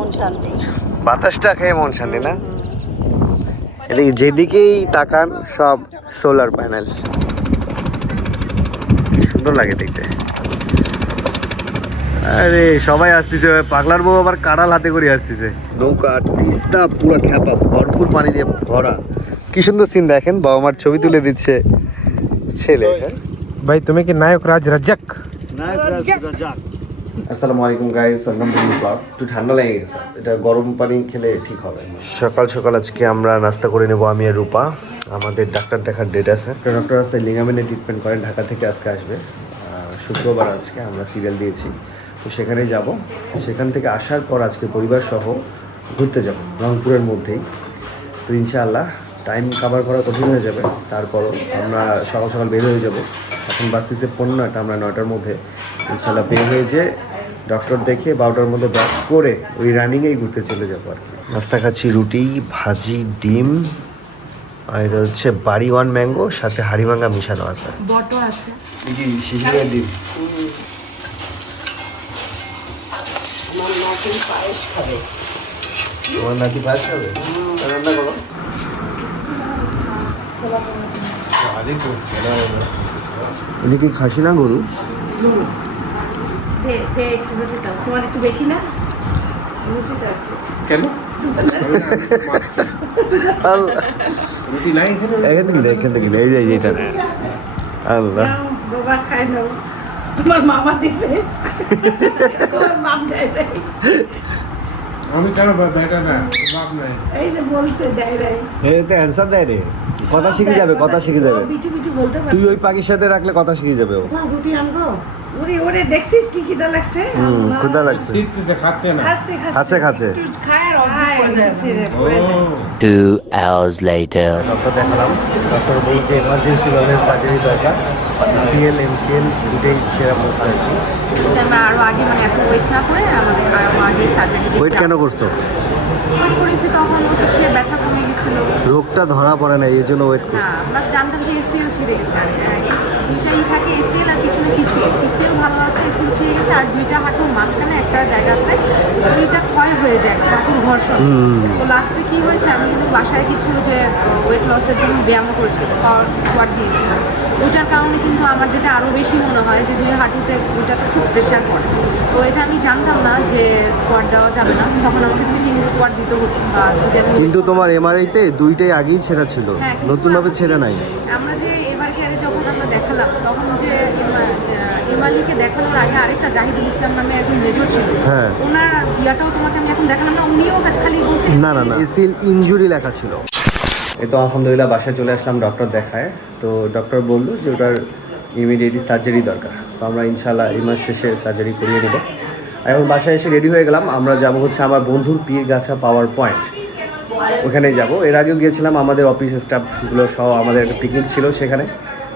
মন শান্তি। বাতাসটা খেয়ে মন শান্তি না? এদিকে যেদিকেই তাকান সব সোলার প্যানেল, সুন্দর লাগে দেখতে। আরে সবাই আসতেছে, পাগলার বউ আবার কাঁড়াল হাতে করে আসতেছে। নৌকা তিস্তা পুরো খ্যাপা, ভরপুর পানি দিয়ে ভরা। কি সুন্দর সিন দেখেন, বাবা মার ছবি তুলে দিচ্ছে ছেলে। ভাই তুমি কি নায়ক রাজ রাজ্জাক? আসসালামু আলাইকুম guys, welcome to new blog. একটু ঠান্ডা লেগে গেছে, এটা গরম পানি খেলে ঠিক হবে। সকাল সকাল আজকে আমরা নাস্তা করে নেবো আমি আর রূপা। আমাদের ডাক্তার দেখার ডেট আছে। ডক্টর আছে লিগামেন্টে ট্রিটমেন্ট করেন, ঢাকা থেকে আজকে আসবে। শুক্রবার আজকে আমরা সিরিয়াল দিয়েছি, তো সেখানেই যাব। সেখান থেকে আসার পর আজকে পরিবার সহ ঘুরতে যাব রংপুরের মধ্যেই। তো ইনশাআল্লাহ টাইম কাভার করা কঠিন হয়ে যাবে, তারপরও আমরা সকাল সকাল বের হয়ে যাব। এখন বাসটিতে 15টা, আমরা 9টার মধ্যে ইনশাআল্লাহ বের হয়ে যে ডক্টর দেখে 12টার মধ্যে ব্যাক করে ওই রানিংয়েই ঘুরতে চলে যাবো আর কি। নাস্তা খাচ্ছি রুটি, ভাজি, ডিম, আর এটা হচ্ছে বাড়ি ওয়ান ম্যাঙ্গো, সাথে হাড়িভাঙ্গা মিশানো আছে, বটো আছে। শিশিরের ডিম। আমার নাতি পায়েস খাবে। তোমার নাতি পায়েস খাবে? রান্না করো। উনি কি খাসি না গরু? একটু রুটি দাও, তোমার একটু বেশি না রুটি দাও কেন? রুটি নাই এখান থেকে এই যে এইটা আল্লাহ বাবা খায় না, তোমার মামা দিছে, তোমার বাপ দেয় নাই। আমি কেন বেটা না, বাপ নাই। এই যে বলছে দেয় নাই, এতে অ্যান্সার দেয় রে, কথা শিখে যাবে, কথা শিখে যাবে। বিটু বিটু বলতে পারে। তুই ওই পাখির সাথে রাখলে কথা শিখে যাবে ও। তোমার রুটি আনবো। ওরে ওরে দেখছিস কি খিদা লাগছে? ক্ষুধা লাগছে, শীততে খাচ্ছে না। খাচ্ছে খাচ্ছে। খায় আর অর্ধেক পড়ে যায়। 2 hours later. ডক্টর দেখালাম, ডক্টর বলছে এমার্জেন্সি ভাবে সার্জারি দরকার। সিএল এমসিএল দুটোই সেরকম হয়েছে। আমরা আরো আগে মানে এত ওয়েট না করে আমাদের আরো আগে সার্জারি ওয়েট কেন করছো? করেছি, তখন ওষুধ খেয়ে ব্যথা কমে গেছিল। রোগটা ধরা পড়ে না, এই জন্য ওয়েট না করছো। আমরা জানতাম যে এসিএল ছিঁড়ে গেছে, আর দুইটাই থাকে এসিএল আর পিছনে পিসিএল। পিসিএল ভালো আছে, এসিএল ছিঁড়ে গেছে, আর দুইটা হাঁটুর মাঝখানে একটা জায়গা আছে, দুইটা ক্ষয় হয়ে যায় হাঁটুর ঘর্ষণ। তো লাস্টে কি হয়েছে, আমি কিন্তু বাসায় কিছু যে ওয়েট লসের জন্য ব্যায়াম করেছি, স্কোয়াট দিয়েছিলাম। ওইটার কারণে কিন্তু আমার যেটা আরও বেশি মনে হয় যে দুই হাঁটুতে ওইটাতে খুব প্রেশার পড়ে। তো এটা আমি জানতাম না যে স্কোয়াট দেওয়া যাবে না, তখন আমাকে সিটিং স্কোয়াট দিতে হতো। বা যদি আমি কিন্তু তোমার এমআরআইতে দুইটাই আগেই ছেঁড়া ছিল, হ্যাঁ, কিন্তু নতুনভাবে ছেঁড়া নাই। আমরা যে এবার কেয়ারে যখন আমরা দেখালাম, তখন যে এমআরআইকে দেখানোর আগে আরেকটা জাহিদুল ইসলাম নামে একজন মেজর ছিল, হ্যাঁ। ওনার ইয়াটাও তোমাকে আমি এখন দেখালাম না, উনিও খালি বলছে না এসিএল ইনজুরি লেখা ছিল। এই তো আলহামদুলিল্লাহ বাসায় চলে আসলাম ডক্টর দেখায়। তো ডক্টর বললো যে ওটার ইমিডিয়েটলি সার্জারি দরকার। তো আমরা ইনশাল্লাহ এই মাস শেষে সার্জারি করিয়ে নেব। এখন বাসায় এসে রেডি হয়ে গেলাম, আমরা যাব হচ্ছে আমার বন্ধুর পীরগাছা পাওয়ার পয়েন্ট, ওখানেই যাব। এর আগেও গিয়েছিলাম, আমাদের অফিস স্টাফগুলো সহ আমাদের একটা পিকনিক ছিল সেখানে।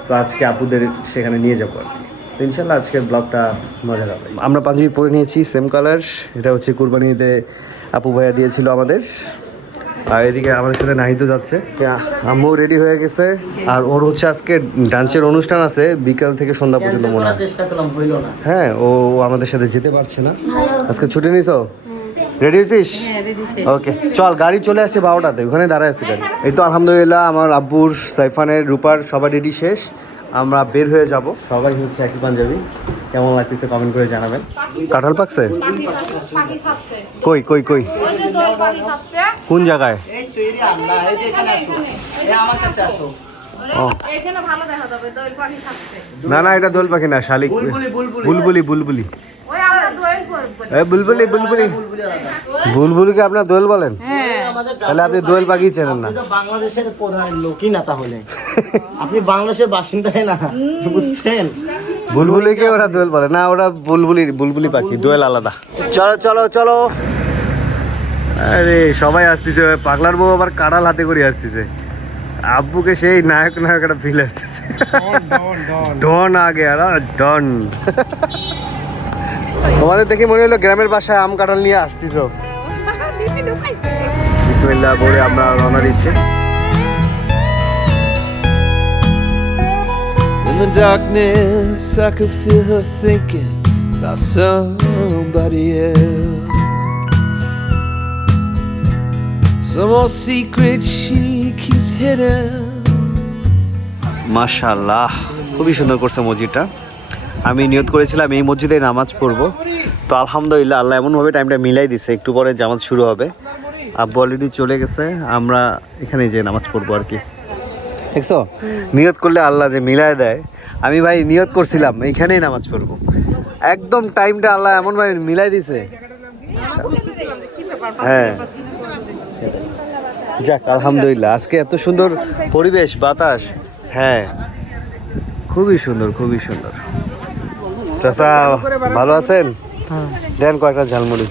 তো আজকে আপুদের সেখানে নিয়ে যাবো আর কি। তো ইনশাল্লাহ আজকের ব্লগটা মজা হবে। আমরা পাঞ্জাবি পরে নিয়েছি সেম কালার, এটা হচ্ছে কুরবানিতে আপু ভাইয়া দিয়েছিল আমাদের। আর এদিকে আমাদের সাথে নাহিদও যাচ্ছে, আম্মু রেডি হয়ে গেছে। আর ওর হচ্ছে আজকে ডান্সের অনুষ্ঠান আছে বিকাল থেকে সন্ধ্যা পর্যন্ত মনে হয়। চেষ্টা করলাম, হইলো না। হ্যাঁ, ও আমাদের সাথে যেতে পারছে না, আজকে ছুটি নিছো। রেডি হয়েছিস? ওকে চল, গাড়ি চলে আসছে 12টাতে, ওখানে দাঁড়ায় আছে গাড়ি। এই তো আলহামদুলিল্লাহ আমার আব্বুর, সাইফানের, রূপার সবাই রেডি শেষ, আমরা বের হয়ে যাব। সবাই হচ্ছে একই পাঞ্জাবি। কেমন লাগতেছে কমেন্ট করে জানাবেন। কাঁঠাল পাকছে? কই কই কই কোন জায়গায়? না না, এটা দোল পাখি না, শালিক, বুলবুলি। বুলবুলি বুলবুলি বুলবুলি বুলবুলিকে আপনার দোয়েল বলেন? তাহলে আপনি দোয়েল পাখি চেনেন না। বাংলাদেশের প্রধান লোকই না, তাহলে আপনি বাংলাদেশের বাসিন্দাই না, বুঝছেন? বুলবুলিকে ওরা দোয়েল বলে না, ওরা বুলবুলি পাখি, দোয়েল আলাদা। চলো চলো চলো। আরে সবাই আসতেছে, পাগলার বউ আবার কাঁড়াল হাতে করে আসতেছে। আব্বুকে সেই নায়ক একটা ফিল আসতেছে। ডন আগে আর ডন। তোমাদের দেখে মনে হলো গ্রামের বাসায় আম কাঁঠাল নিয়ে আসতেছ। বিসমিল্লাহ বলে আমরা রওনা দিচ্ছি। In the darkness I could feel her thinking about somebody else. Some old secret she keeps hidden. মাশাআল্লাহ, খুবই সুন্দর করছে মসজিদটা। আমি নিয়ত করেছিলাম এই মসজিদে নামাজ পড়বো, তো আলহামদুলিল্লাহ আল্লাহ এমনভাবে টাইমটা মিলাই দিছে, একটু পরে জামাত শুরু হবে। আব্বু অলরেডি চলে গেছে, আমরা এখানে যে নামাজ পড়বো আর কি। দেখছো নিয়ত করলে আল্লাহ যে মিলাই দেয়। আমি ভাই নিয়ত করছিলাম এইখানেই নামাজ পড়বো, একদম টাইমটা আল্লাহ এমনভাবে মিলাই দিছে। হ্যাঁ যাক আলহামদুলিল্লাহ, আজকে এত সুন্দর পরিবেশ, বাতাস। হ্যাঁ খুবই সুন্দর, খুবই সুন্দর। চাচা ভালো আছেন? দেন কয়েকটা ঝালমুড়ি।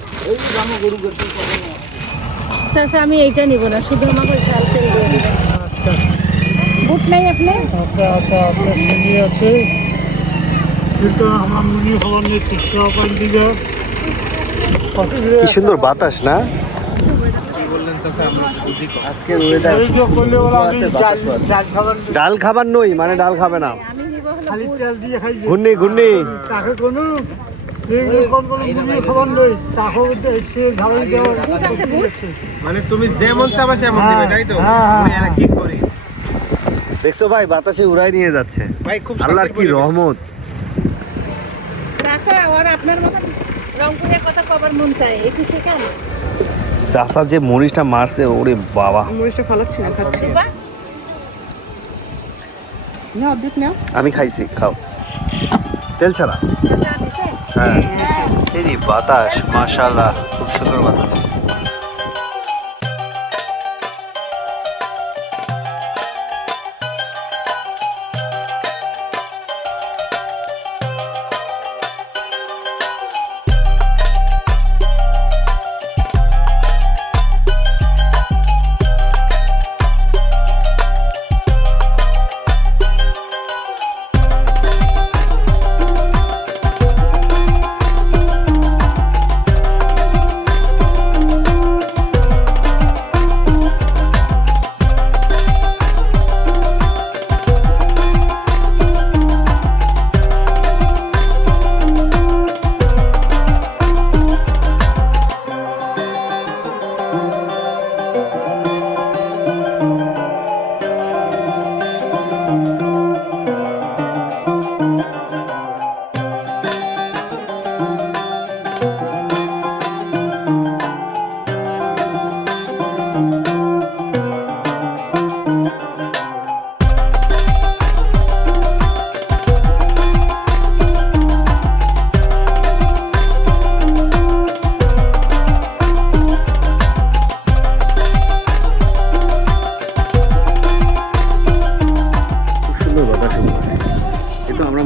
চাচা আমি এইটা নিব না, শুধু আমাকে ঝাল তেল দিয়ে দিবেন। বুট নাই আপনি? আচ্ছা আচ্ছা, আপনার সঙ্গে আছে কিন্তু আমার মুনি হওয়ার নিয়ে চেষ্টা করেন দিকে। কি সুন্দর বাতাস না? আজকের ওয়েদার ডাল খাবার নই, মানে ডাল খাবে না, খালি তেল দিয়ে খাই ঘুরনি ঘুরনি। তাকে কোনো কোন কোনো মুনি খাবার নই, তাকে সে ঝালাই দেওয়ার মানে তুমি যেমন চাবা সেমন দিবে, তাই তো? হ্যাঁ ঠিক করি। দেখছো ভাই বাতাসে উড়াই নিয়ে যাচ্ছে ভাই, খুব আল্লাহর কি রহমত। চাচা আর আপনার মতো রংপুরের কথা কবার মন চায়, একটু শেখান। চাচা যে মরিচটা মারছে, ওরে বাবা। মরিচটা ফালাচ্ছি না, খাচ্ছি না। অর্ধেক নাও। আমি খাইছি, খাও তেল ছাড়া। হ্যাঁ এই যে বাতাস, মাশাআল্লাহ খুব সুন্দর বাতাস।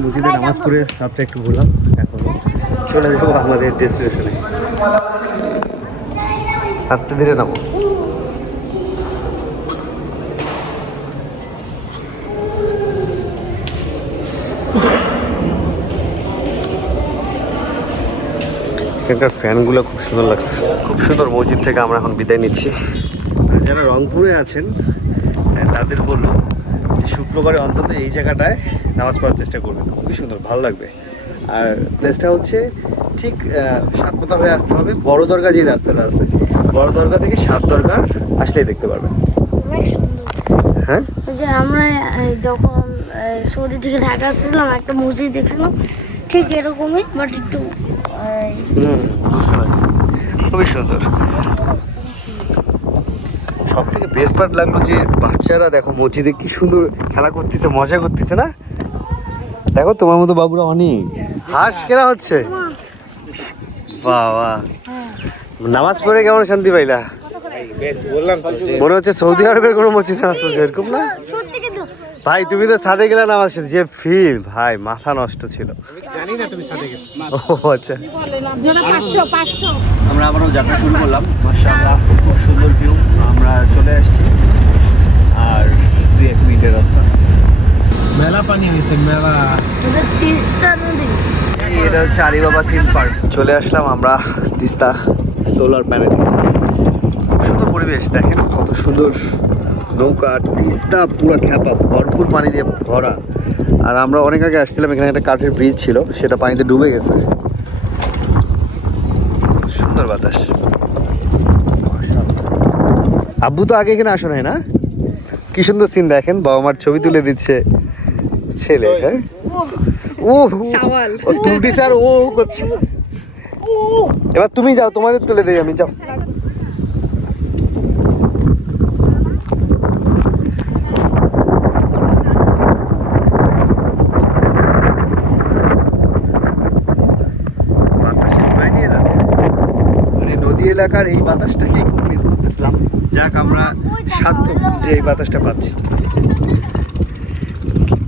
মসজিদে নামাজ পড়ে সাথে একটু ঘুরলাম, এখন চলে যাবো আমাদের ডেস্টিনেশনে। আস্তে ধীরে নামো। এখানকার ফ্যানগুলো খুব সুন্দর লাগছে, খুব সুন্দর। মসজিদ থেকে আমরা এখন বিদায় নিচ্ছি। আর যারা রংপুরে আছেন তাদের বলবো যে শুক্রবারে অন্তত এই জায়গাটায় নামাজ পড়ার চেষ্টা করবেন, খুবই সুন্দর, ভালো লাগবে। আর প্লেসটা হচ্ছে ঠিক সাতপাতা হয়ে আসতে হবে, বড় দরগা যে রাস্তাটা আছে, বড় দরগা থেকে সাত দরগা আসলেই দেখতে পারবেন। হ্যাঁ যে আমরা যখন সৌদি থেকে ঢাকা আসতেছিলাম একটা মসজিদ দেখছিলাম ঠিক এরকমই, বাট একটু খুবই সুন্দর। সব থেকে বেস্ট পার্ট লাগলো যে বাচ্চারা দেখো মসজিদে কি সুন্দর খেলা করতেছে, মজা করতেছে না? দেখো তোমার মতো বাবুরা অনেক হাঁস কেনা হচ্ছে। বাবা, নামাজ পড়ে কেমন শান্তি পাইলা? মনে হচ্ছে সৌদি আরবের কোনো মসজিদে নামাজ পড়ছে এরকম না ভাই? তুমি তো ছাদে গেলে নামাজ, যে ফিল ভাই মাথা নষ্ট ছিল। ও আচ্ছা, আমরা আবারও যাত্রা শুরু করলাম। মাশাআল্লাহ খুব সুন্দর ভিউ, আমরা চলে আসছি আর 2-1 মিনিটের রাস্তা। মেলা পানি হয়েছে, মেলা। তিস্তা নদী, এটা হচ্ছে আলিবাবা থিম পার্ক। চলে আসলাম আমরা তিস্তা সোলার প্যানেল। খুব সুন্দর পরিবেশ, দেখেন কত সুন্দর নৌকা, তিস্তা পুরো খ্যাপা, ভরপুর পানি দিয়ে ভরা। আর আমরা অনেক আগে আসছিলাম, এখানে একটা কাঠের ব্রিজ ছিল, সেটা পানিতে ডুবে গেছে। সুন্দর বাতাস। আব্বু তো আগে এখানে আসো নাই না? কি সুন্দর সিন দেখেন, বাবা মার ছবি তুলে দিচ্ছে ছেলে। হ্যাঁ ও তুলতি স্যার ও করছে। এবার তুমি যাও, তোমাদের তুলে দেই আমি, যাও। বাতাসে ঘুরে নিয়ে যাচ্ছে, মানে নদী এলাকার এই বাতাসটাকেই খুব মিস করতেছিলাম। যাক আমরা সার্থক যে এই বাতাসটা পাচ্ছি।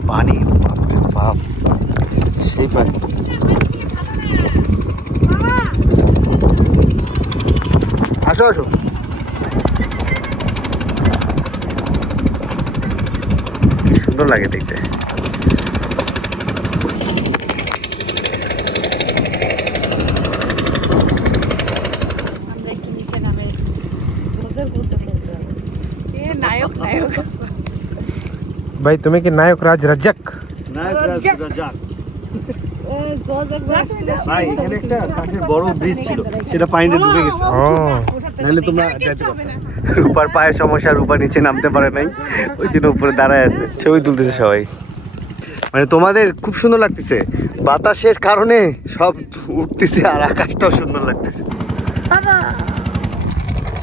পানি বাপরে বাপ, সেই পানি। আসো আসো, সুন্দর লাগে দেখতে। ভাই তুমি কি নায়ক রাজ রাজ্জাক? ভাই এখানে একটা কাঠের বড় ব্রিজ ছিল, সেটা পানিতে ডুবে গেছে। নাহলে তোমরা যেতে পারতে। রূপার পায়ের সমস্যা, রূপা নিচে নামতে পারে নাই, ওই জন্য উপরে দাঁড়ায় আছে, ছবি তুলতেছে সবাই। মানে তোমাদের খুব সুন্দর লাগতেছে, বাতাসের কারণে সব উঠতেছে আর আকাশটাও সুন্দর লাগতেছে।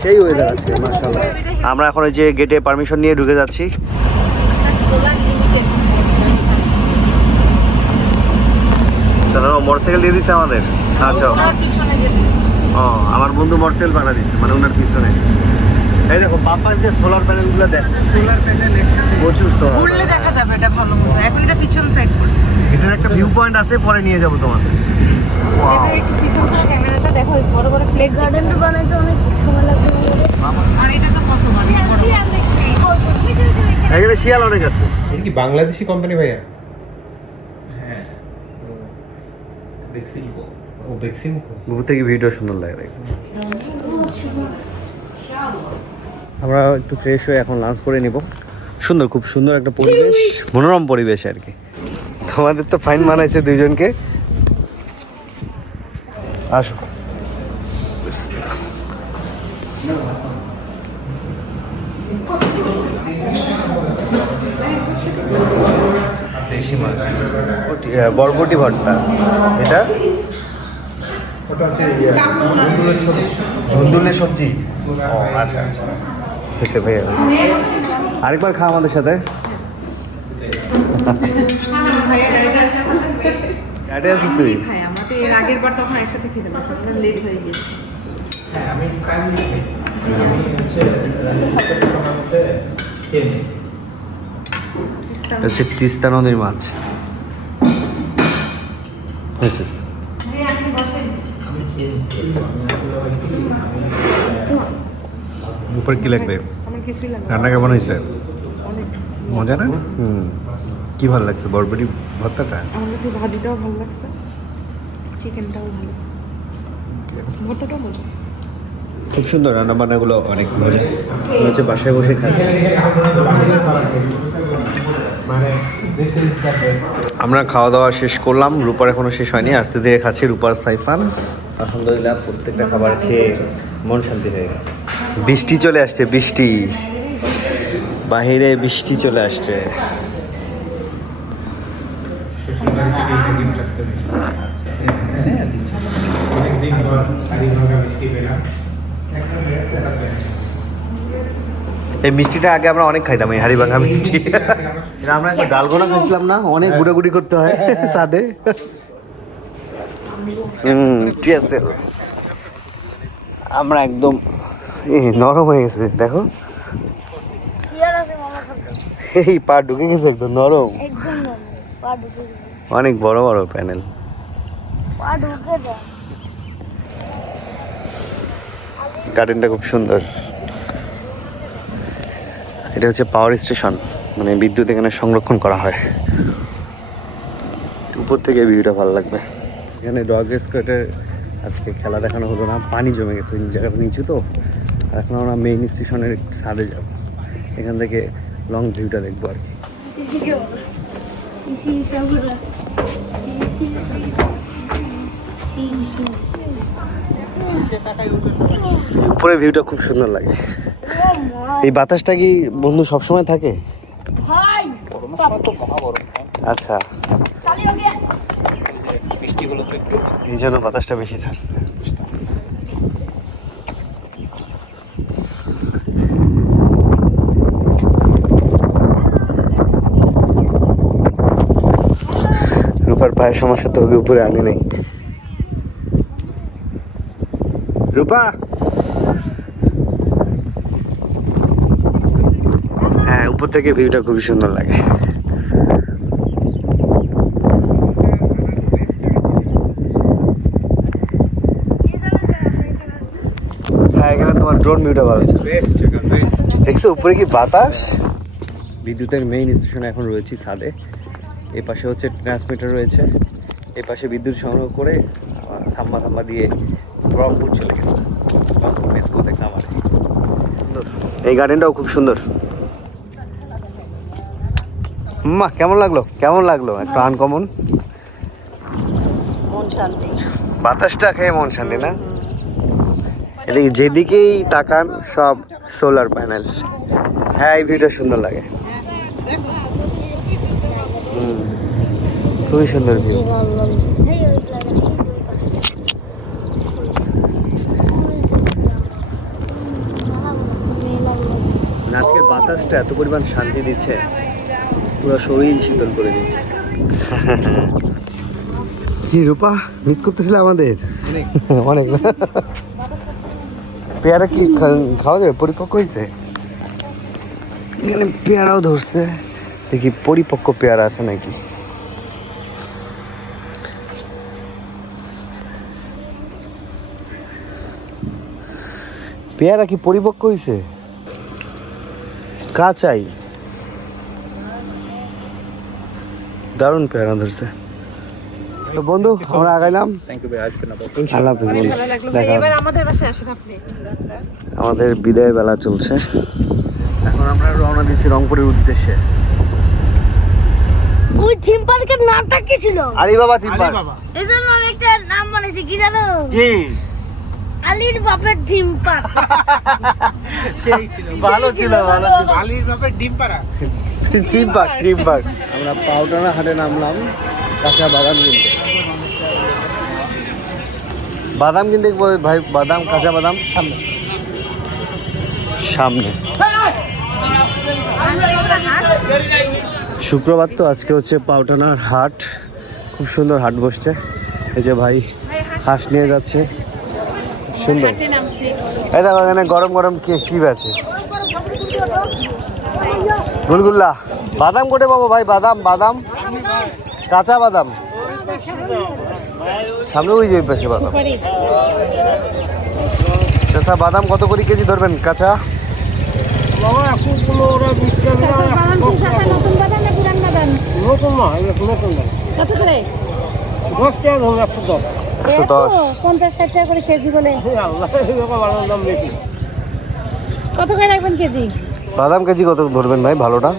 সেই ওয়েদার আছে মাশাআল্লাহ। আমরা এখন ওই যে গেটে পারমিশন নিয়ে ঢুকে যাচ্ছি। মোটরসাইকেল দিয়ে দিচ্ছে আমাদের। আচ্ছা, ও আমার বন্ধু মোটরসাইকেল ভাড়া দিচ্ছে, মানে ওনার পিছনে। এই দেখো বাপাস যে সোলার প্যানেল গুলো দেখ, সোলার প্যানেল প্রচুর তো ঘুরলে দেখা যাবে, এটা ভালো মতো। এখন এটা পিছন সাইড করছে, এটার একটা ভিউ পয়েন্ট আছে, পরে নিয়ে যাবো তোমাদের। ক্যামেরাটা দেখো, বড় বড় প্লেট গার্ডেনটা বানাইতে অনেক সময় লাগছে। আর এটা তো কত মানে এখানে শিয়াল অনেক আছে। এটা কি বাংলাদেশি কোম্পানি ভাইয়া? ও বেক্সিমকো। দূর থেকে ভিডিও সুন্দর লাগে দেখতে। আমরা একটু ফ্রেশ হয়ে এখন লাঞ্চ করে নিব। সুন্দর, খুব সুন্দর একটা পরিবেশ, মনোরম পরিবেশ আর কি। তোমাদের তো ফাইন মানাইছে দুইজনকে। আসো, দেশি মাছ, বরবটি ভর্তা। এটা ধুন্দুলের সবজি। ও আচ্ছা আচ্ছা, হয়েছে ভাইয়া হয়েছে। আরেকবার খা আমাদের সাথে। অ্যাডে আছিস তুই? ভাই আমরা তো এর আগের বার তখন একসাথে খেতে পারতাম না, লেট হয়ে গেছে। হচ্ছে তিস্তা নদীর মাছ। হয়েছে উপরে কি লাগবে? রান্না কেমন হয়েছে? মজা না? কি ভালো লাগছে? বরবটি ভর্তাটা? আমার কাছে ভাজিটাও ভালো লাগছে, চিকেনটাও ভালো, ভর্তাটাও ভালো। খুব সুন্দর, রান্না বান্নাগুলো অনেক মজা হচ্ছে। বাসায় বসে খাচ্ছি আমরা। খাওয়া দাওয়া শেষ করলাম, রূপার এখনো শেষ হয়নি, আস্তে ধীরে খাচ্ছি। রূপার সাইফান আলহামদুলিল্লাহ প্রত্যেকটা খাবার খেয়ে মন শান্তি হয়ে গেছে। বৃষ্টি চলে আসছে, বৃষ্টি বাহিরে, বৃষ্টি চলে আসছে। এই মিষ্টিটা আগে আমরা অনেক খাইতাম, এই হাড়িভাঙা মিষ্টি। আমরা একবার ডালগোনা খাইছিলাম না, অনেক গুড়াগুড়ি করতে হয় সাদে। আমরা একদম নরম হয়ে গেছে, দেখো এই পা ঢুকে গেছে একদম নরম, অনেক বড় বড় প্যানেল। গার্ডেনটা খুব সুন্দর। এটা হচ্ছে পাওয়ার স্টেশন, মানে বিদ্যুৎ এখানে সংরক্ষণ করা হয়। উপর থেকে ভিউটা ভালো লাগবে। এখানে ডগ স্কোয়াটের আজকে খেলা দেখানো হলো না, পানি জমে গেছে ওই জায়গাটা নিচু তো। আর এখন আমরা মেইন স্টেশনের ছাদে যাব, এখান থেকে লং ভিউটা দেখবো আর কি। উপরে ভিউটা খুব সুন্দর লাগে। এই বাতাসটা কি বন্ধু সবসময় থাকে? আচ্ছা, এই জন্য বাতাসটা বেশি ছাড়ছে। রূপার পায়ের সমস্যা তো ওকে উপরে আনে নাই। রূপা, হ্যাঁ, উপর থেকে ভিউটা খুবই সুন্দর লাগে। হ্যাঁ, এখানে তোমার ড্রোন ভিউটা ভালো আছে। দেখছো উপরে কি বাতাস। বিদ্যুতের মেইন স্টেশনে এখন রয়েছি ছাদে। এই পাশে হচ্ছে ট্রান্সমিটার রয়েছে, এই পাশে বিদ্যুৎ সংগ্রহ করে থাম্বা দিয়ে ব্রহ্মপুর চলে গেছে। ব্রহ্মপুর মেসকো দেখলাম আর কি। এই গার্ডেনটাও খুব সুন্দর। মা, কেমন লাগলো? একটা আনকমন বাতাসটা খেয়ে মন শান্তি না? এদিকে যেদিকেই তাকান সব সোলার প্যানেল। হ্যাঁ, এই ভিউটা সুন্দর লাগে। খুবই সুন্দর ভিউ। আজকের বাতাসটা এত পরিমাণ শান্তি দিচ্ছে, পুরো শরীর শীতল করে দিচ্ছে। কি রূপা, মিস করতেছিলে আমাদের অনেক না? পেয়ারা কি খাওয়া যাবে? পরিপক্ক হয়েছে? এখানে পেয়ারাও ধরছে, দেখি পরিপক্ক পেয়ারা আছে নাকি। পেয়ারা কি পরিপক্ক হয়েছে? কাঁচাই, দারুণ পেয়ারা ধরছে। তো বন্ধু, আমরা আগাইলাম। আল্লাহ হাফেজ বন্ধু, দেখা হবে। আমাদের বিদায় বেলা চলছে, এখন আমরা রওনা দিচ্ছি রংপুরের উদ্দেশ্যে। ওই থিম পার্কের নামটা কি ছিল? Alibaba theme park. এই জন্য আমি একটা নাম বানাইছি, কি জানো? কি? আলির বাপের থিম পার্ক। ভালো ছিল। আলির বাপের ডিম পাড়া। Theme park. আমরা পাউডারা হাটে নামলাম কাঁচা বাদাম কিনতে। বাদাম কিনতে ভাই, বাদাম, কাঁচা বাদাম সামনে। শুক্রবার তো, আজকে হচ্ছে পাউটানার হাট। খুব সুন্দর হাট বসছে। এই যে ভাই হাঁস নিয়ে যাচ্ছে, সুন্দর। এই দেখো এখানে গরম গরম কি আছে, গুলগুল্লা। বাদাম কোটে পাবো ভাই? বাদাম কাঁচা বাদাম সামনে, ওই যে পাশে বাদাম। চাচা, বাদাম কত করে কেজি ধরবেন কাঁচা? নতুন না, নতুন না। 10 টাকা ধরুন, 110। 110, 50-60 টাকা করে কেজি বলে। আল্লাহ, বাদামের দাম বেশি। কত করে রাখবেন কেজি? বাদাম কেজি কত ধরবেন ভাই ভালোটা?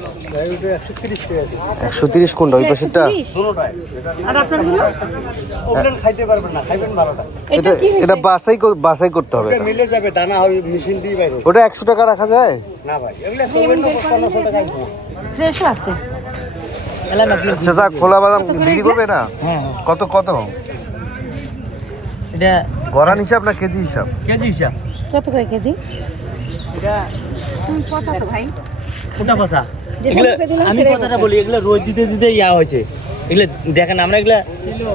130 কোনটা? ওই পাশেরটা? আর আপনারগুলো? খাইতে পারবেন না, খাইবেন ভালোটা। এটা বাছাই করতে হবে। মিলে যাবে, দানা হবে মেশিন দিয়ে বাইরে। ওটা 100 টাকা রাখা যায় না ভাই, এগুলা 54-55 টাকা। ফ্রেশ আছে। চাচা, খোলা বাদাম বিক্রি করবে না? কত এটা গড়ান হিসাব না কেজি হিসাব? কেজি হিসাব। কত করে কেজি? এটা পচা তো ভাই। কোটা পচা। যেটা এগুলা দিলাম আমি সেটাই কথাটা বলি, এগুলা রোজ দিতে ইয়া হয়েছে। এগুলা দেখেন, আমরা এগুলা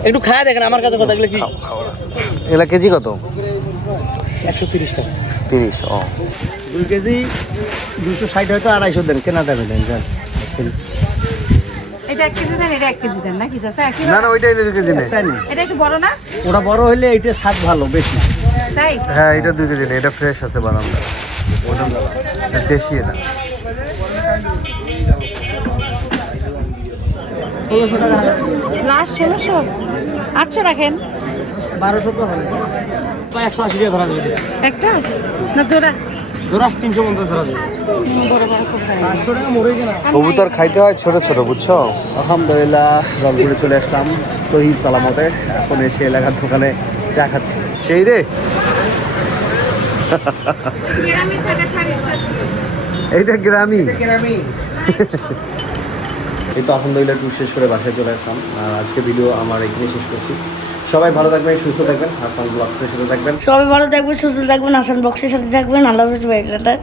একটু খায় দেখেন আমার কাছে কথা। এগুলো কি এগুলা কেজি কত? 130 টাকা। 30। ও, 2 কেজি 260, হয়তো 250 দেন, কেনা দামে দেন। এটা 1 কেজি দেন, এটা 1 কেজি দেন নাকি চাচা? না, ওইটাই 2 কেজি নেই। এটা একটু বড় না? ওটা বড় হইলে এটা স্বাদ ভালো বেশি। তাই? হ্যাঁ, এটা 2 কেজি নেই, এটা ফ্রেশ আছে বাদামটা, ওটা দেশি। এটা 1600 টাকা। লাস্ট 1600, 800 রাখেন। 1200 তো হবে। 180 টাকা ধরা দেবে। একটা না জোড়া? জোড়া 350 ধরা দেবে। বড় তো ভাই। 800 টাকা মরে গেল। কবুতর খাইতে হয় ছোট ছোট, বুঝছো? আলহামদুলিল্লাহ, রংপুরে চলে আসলাম সহি সালামতে। এখন এসে এলাকার দোকানে চা খাচ্ছি। সেই রে, এইটা গ্রামই। গ্রামী। এই তো আলহামদুলিল্লাহ ট্যুর শেষ করে বাসায় চলে আসলাম। আর আজকে ভিডিও আমার এখানে শেষ করছি। সবাই ভালো থাকবেন, সুস্থ থাকবেন, হাসান ব্লগসের সাথে থাকবেন। সবাই ভালো থাকবেন, সুস্থ থাকবেন, হাসান বক্সের সাথে থাকবেন। আল্লাহ হাফেজ ভাই, টাটা।